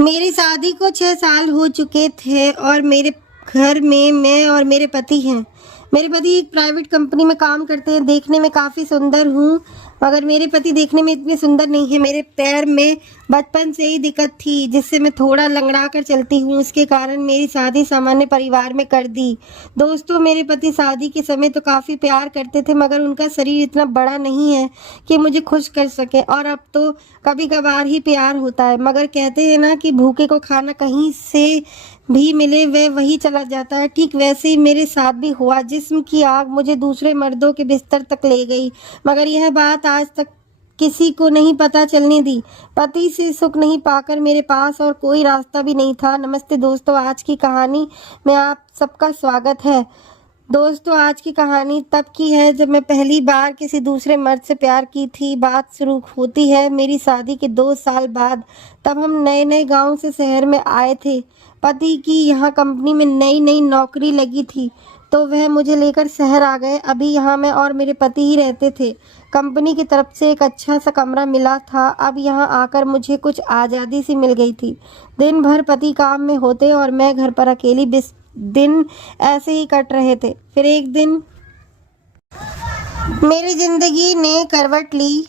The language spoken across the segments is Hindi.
मेरी शादी को 6 साल हो चुके थे और मेरे घर में मैं और मेरे पति हैं। मेरे पति एक प्राइवेट कंपनी में काम करते हैं। देखने में काफ़ी सुंदर हूँ, मगर मेरे पति देखने में इतने सुंदर नहीं है। मेरे पैर में बचपन से ही दिक्कत थी, जिससे मैं थोड़ा लंगड़ा कर चलती हूँ। उसके कारण मेरी शादी सामान्य परिवार में कर दी। दोस्तों, मेरे पति शादी के समय तो काफ़ी प्यार करते थे, मगर उनका शरीर इतना बड़ा नहीं है कि मुझे खुश कर सके। और अब तो कभी कभार ही प्यार होता है, मगर कहते हैं ना कि भूखे को खाना कहीं से भी मिले वह वही चला जाता है। ठीक वैसे ही मेरे साथ भी हुआ। जिस्म की आग मुझे दूसरे मर्दों के बिस्तर तक ले गई, मगर यह बात आज तक किसी को नहीं पता चलने दी। पति से सुख नहीं पाकर मेरे पास और कोई रास्ता भी नहीं था। नमस्ते दोस्तों, आज की कहानी में आप सबका स्वागत है। दोस्तों, आज की कहानी तब की है जब मैं पहली बार किसी दूसरे मर्द से प्यार की थी। बात शुरू होती है मेरी शादी के 2 साल बाद। तब हम नए नए गांव से शहर में आए थे। पति की यहाँ कंपनी में नई नई नौकरी लगी थी, तो वह मुझे लेकर शहर आ गए। अभी यहाँ मैं और मेरे पति ही रहते थे। कंपनी की तरफ से एक अच्छा सा कमरा मिला था। अब यहाँ आकर मुझे कुछ आज़ादी सी मिल गई थी। दिन भर पति काम में होते और मैं घर पर अकेली। दिन ऐसे ही कट रहे थे। फिर एक दिन मेरी जिंदगी ने करवट ली।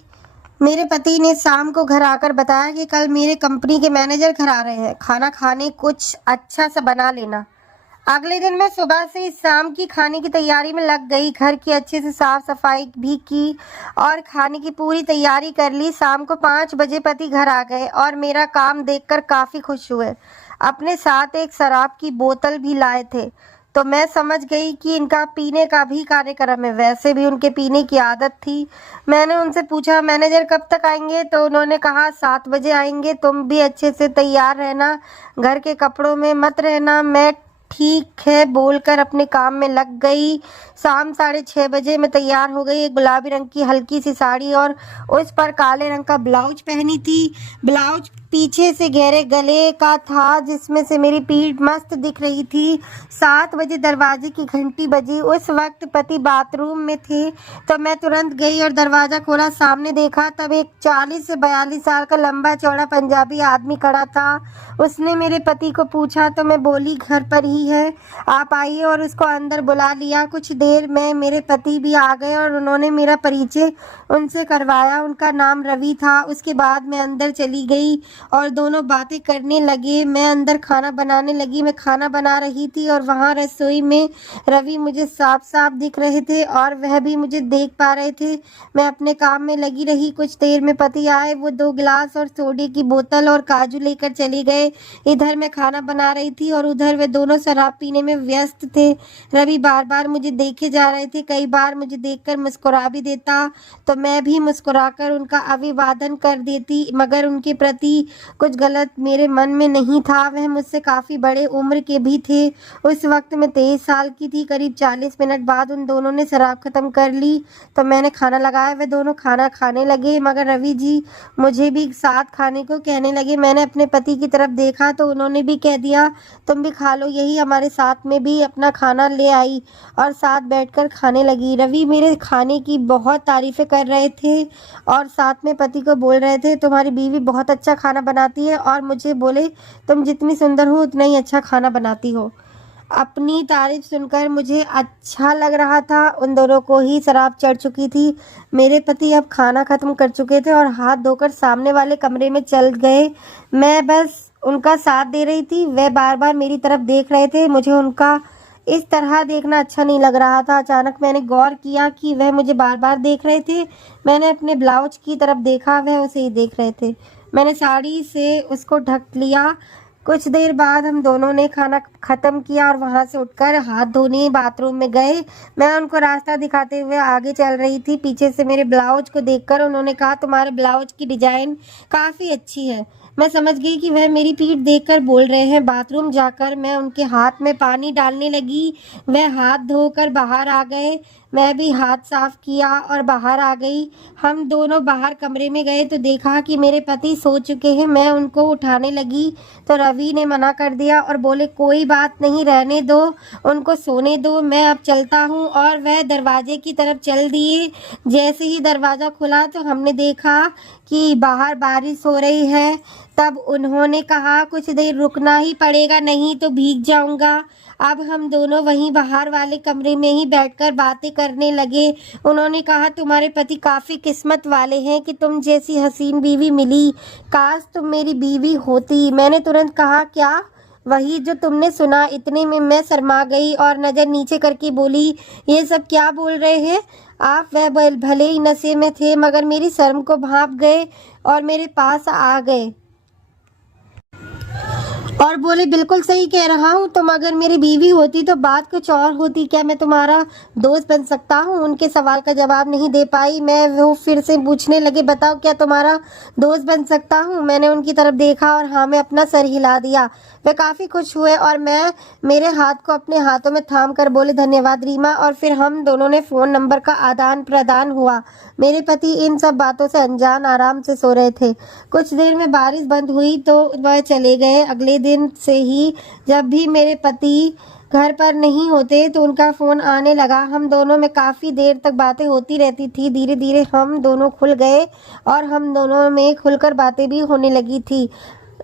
मेरे पति ने शाम को घर आकर बताया कि कल मेरे कंपनी के मैनेजर घर आ रहे हैं, खाना खाने कुछ अच्छा सा बना लेना। अगले दिन मैं सुबह से ही शाम की खाने की तैयारी में लग गई। घर की अच्छे से साफ सफाई भी की और खाने की पूरी तैयारी कर ली। शाम को 5 बजे पति घर आ गए और मेरा काम देखकर काफ़ी खुश हुए। अपने साथ एक शराब की बोतल भी लाए थे, तो मैं समझ गई कि इनका पीने का भी कार्यक्रम है। वैसे भी उनके पीने की आदत थी। मैंने उनसे पूछा, मैनेजर कब तक आएंगे? तो उन्होंने कहा 7 बजे आएंगे। तुम भी अच्छे से तैयार रहना, घर के कपड़ों में मत रहना। मैं ठीक है बोलकर अपने काम में लग गई। शाम 6:30 बजे मैं तैयार हो गई। एक गुलाबी रंग की हल्की सी साड़ी और उस पर काले रंग का ब्लाउज पहनी थी। ब्लाउज पीछे से गहरे गले का था, जिसमें से मेरी पीठ मस्त दिख रही थी। 7 बजे दरवाजे की घंटी बजी। उस वक्त पति बाथरूम में थे, तो मैं तुरंत गई और दरवाज़ा खोला। सामने देखा, तब एक 40 से 42 साल का लंबा चौड़ा पंजाबी आदमी खड़ा था। उसने मेरे पति को पूछा, तो मैं बोली घर पर ही है, आप आइए, और उसको अंदर बुला लिया। कुछ देर में मेरे पति भी आ गए और उन्होंने मेरा परिचय उनसे करवाया। उनका नाम रवि था। उसके बाद मैं अंदर चली गई और दोनों बातें करने लगे। मैं अंदर खाना बनाने लगी। मैं खाना बना रही थी और वहाँ रसोई में रवि मुझे साफ साफ दिख रहे थे और वह भी मुझे देख पा रहे थे। मैं अपने काम में लगी रही। कुछ देर में पति आए। वो 2 गिलास और सोडे की बोतल और काजू लेकर चले गए। इधर मैं खाना बना रही थी और उधर वे दोनों शराब पीने में व्यस्त थे। रवि बार बार मुझे देखे जा रहे थे। कई बार मुझे देखकर मुस्कुरा भी देता, तो मैं भी मुस्कुराकर उनका अभिवादन कर देती, मगर उनके प्रति कुछ गलत मेरे मन में नहीं था। वह मुझसे काफ़ी बड़े उम्र के भी थे। उस वक्त मैं 23 साल की थी। करीब 40 मिनट बाद उन दोनों ने शराब ख़त्म कर ली, तो मैंने खाना लगाया। वे दोनों खाना खाने लगे, मगर रवि जी मुझे भी साथ खाने को कहने लगे। मैंने अपने पति की तरफ देखा तो उन्होंने भी कह दिया, तुम भी खा लो। यही हमारे साथ में भी अपना खाना ले आई और साथ बैठकर खाने लगी। रवि मेरे खाने की बहुत तारीफ़ें कर रहे थे और साथ में पति को बोल रहे थे, तुम्हारी बीवी बहुत अच्छा खाना बनाती है, और मुझे बोले, तुम जितनी सुंदर हो उतना ही अच्छा खाना बनाती हो। अपनी तारीफ सुनकर मुझे अच्छा लग रहा था। उन दोनों को ही शराब चढ़ चुकी थी। मेरे पति अब खाना ख़त्म कर चुके थे और हाथ धोकर सामने वाले कमरे में चल गए। मैं बस उनका साथ दे रही थी। वह बार बार मेरी तरफ देख रहे थे। मुझे उनका इस तरह देखना अच्छा नहीं लग रहा था। अचानक मैंने गौर किया कि वह मुझे बार बार देख रहे थे। मैंने अपने ब्लाउज की तरफ देखा, वह उसे ही देख रहे थे। मैंने साड़ी से उसको ढक लिया। कुछ देर बाद हम दोनों ने खाना ख़त्म किया और वहाँ से उठकर हाथ धोने बाथरूम में गए। मैं उनको रास्ता दिखाते हुए आगे चल रही थी। पीछे से मेरे ब्लाउज को देखकर उन्होंने कहा, तुम्हारे ब्लाउज की डिज़ाइन काफ़ी अच्छी है। मैं समझ गई कि वह मेरी पीठ देखकर बोल रहे हैं। बाथरूम जाकर मैं उनके हाथ में पानी डालने लगी। वह हाथ धोकर बाहर आ गए। मैं भी हाथ साफ किया और बाहर आ गई। हम दोनों बाहर कमरे में गए तो देखा कि मेरे पति सो चुके हैं। मैं उनको उठाने लगी तो रवि ने मना कर दिया और बोले, कोई बात नहीं, रहने दो, उनको सोने दो, मैं अब चलता हूँ। और वह दरवाजे की तरफ चल दिए। जैसे ही दरवाज़ा खुला तो हमने देखा कि बाहर बारिश हो रही है। तब उन्होंने कहा कुछ देर रुकना ही पड़ेगा, नहीं तो भीग जाऊंगा। अब हम दोनों वहीं बाहर वाले कमरे में ही बैठकर बातें करने लगे। उन्होंने कहा तुम्हारे पति काफ़ी किस्मत वाले हैं कि तुम जैसी हसीन बीवी मिली, काश तुम मेरी बीवी होती। मैंने तुरंत कहा क्या? वही जो तुमने सुना। इतने में मैं शर्मा गई और नज़र नीचे करके बोली ये सब क्या बोल रहे हैं आप? वह भले ही नशे में थे मगर मेरी शर्म को भांप गए और मेरे पास आ गए और बोले बिल्कुल सही कह रहा हूँ, तुम अगर मेरी बीवी होती तो बात कुछ और होती। क्या मैं तुम्हारा दोस्त बन सकता हूँ? उनके सवाल का जवाब नहीं दे पाई मैं। वो फिर से पूछने लगे बताओ क्या तुम्हारा दोस्त बन सकता हूँ? मैंने उनकी तरफ देखा और हाँ में अपना सर हिला दिया। वे काफ़ी खुश हुए और मैं मेरे हाथ को अपने हाथों में थाम कर बोले धन्यवाद रीमा। और फिर हम दोनों ने फ़ोन नंबर का आदान प्रदान हुआ। मेरे पति इन सब बातों से अनजान आराम से सो रहे थे। कुछ देर में बारिश बंद हुई तो वह चले गए। अगले दिन से ही जब भी मेरे पति घर पर नहीं होते तो उनका फ़ोन आने लगा। हम दोनों में काफ़ी देर तक बातें होती रहती थी। धीरे धीरे हम दोनों खुल गए और हम दोनों में खुलकर बातें भी होने लगी थी।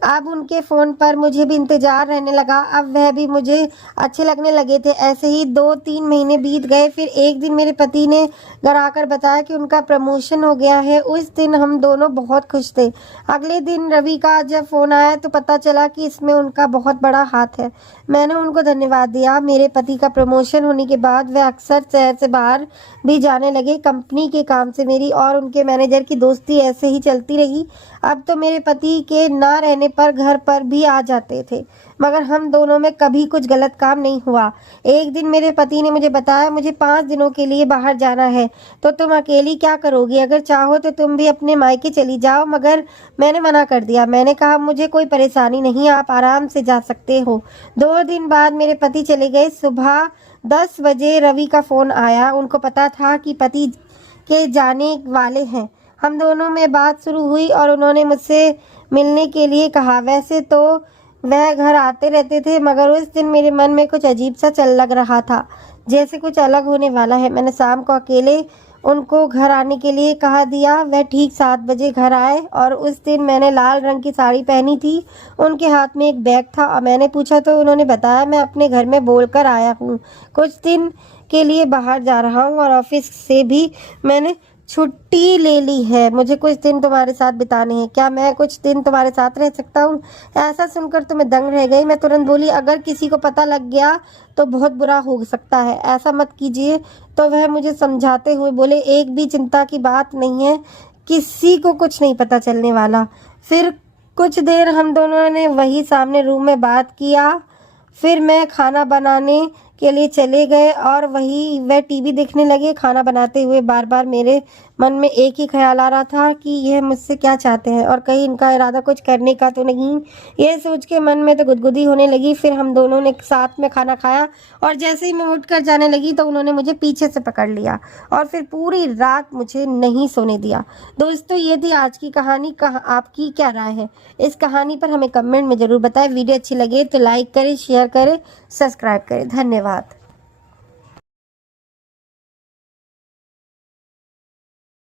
अब उनके फ़ोन पर मुझे भी इंतज़ार रहने लगा। अब वह भी मुझे अच्छे लगने लगे थे। ऐसे ही 2-3 महीने बीत गए। फिर एक दिन मेरे पति ने घर आकर बताया कि उनका प्रमोशन हो गया है। उस दिन हम दोनों बहुत खुश थे। अगले दिन रवि का जब फ़ोन आया तो पता चला कि इसमें उनका बहुत बड़ा हाथ है। मैंने उनको धन्यवाद दिया। मेरे पति का प्रमोशन होने के बाद वह अक्सर शहर से बाहर भी जाने लगे। कंपनी के काम से मेरी और उनके मैनेजर की दोस्ती ऐसे ही चलती रही। अब तो मेरे पति के ना रहने पर घर पर भी आ जाते थे मगर हम दोनों में कभी कुछ गलत काम नहीं हुआ। एक दिन मेरे पति ने मुझे बताया मुझे 5 दिनों के लिए बाहर जाना है तो तुम अकेली क्या करोगी? अगर चाहो तो तुम भी अपने मायके चली जाओ। मगर मैंने मना कर दिया। मैंने कहा मुझे कोई परेशानी नहीं, आप आराम से जा सकते हो। 2 दिन बाद मेरे पति चले गए। सुबह 10 बजे रवि का फ़ोन आया। उनको पता था कि पति के जाने वाले हैं। हम दोनों में बात शुरू हुई और उन्होंने मुझसे मिलने के लिए कहा। वैसे तो वह घर आते रहते थे मगर उस दिन मेरे मन में कुछ अजीब सा चल लग रहा था, जैसे कुछ अलग होने वाला है। मैंने शाम को अकेले उनको घर आने के लिए कहा दिया। वह ठीक 7 बजे घर आए और उस दिन मैंने लाल रंग की साड़ी पहनी थी। उनके हाथ में एक बैग था और मैंने पूछा तो उन्होंने बताया मैं अपने घर में बोलकर आया हूँ, कुछ दिन के लिए बाहर जा रहा हूँ और ऑफिस से भी मैंने छुट्टी ले ली है। मुझे कुछ दिन तुम्हारे साथ बिताने हैं। क्या मैं कुछ दिन तुम्हारे साथ रह सकता हूँ? ऐसा सुनकर तो मैं दंग रह गई। मैं तुरंत बोली अगर किसी को पता लग गया तो बहुत बुरा हो सकता है, ऐसा मत कीजिए। तो वह मुझे समझाते हुए बोले एक भी चिंता की बात नहीं है, किसी को कुछ नहीं पता चलने वाला। फिर कुछ देर हम दोनों ने वही सामने रूम में बात किया। फिर मैं खाना बनाने के लिए चले गए और वही वह टीवी देखने लगे। खाना बनाते हुए बार बार मेरे मन में एक ही ख्याल आ रहा था कि यह मुझसे क्या चाहते हैं और कहीं इनका इरादा कुछ करने का तो नहीं। यह सोच के मन में तो गुदगुदी होने लगी। फिर हम दोनों ने साथ में खाना खाया और जैसे ही मैं उठकर जाने लगी तो उन्होंने मुझे पीछे से पकड़ लिया और फिर पूरी रात मुझे नहीं सोने दिया। दोस्तों ये थी आज की कहानी। आपकी क्या राय है इस कहानी पर हमें कमेंट में ज़रूर बताएं। वीडियो अच्छी लगे तो लाइक करें, शेयर करें, सब्सक्राइब करें। धन्यवाद।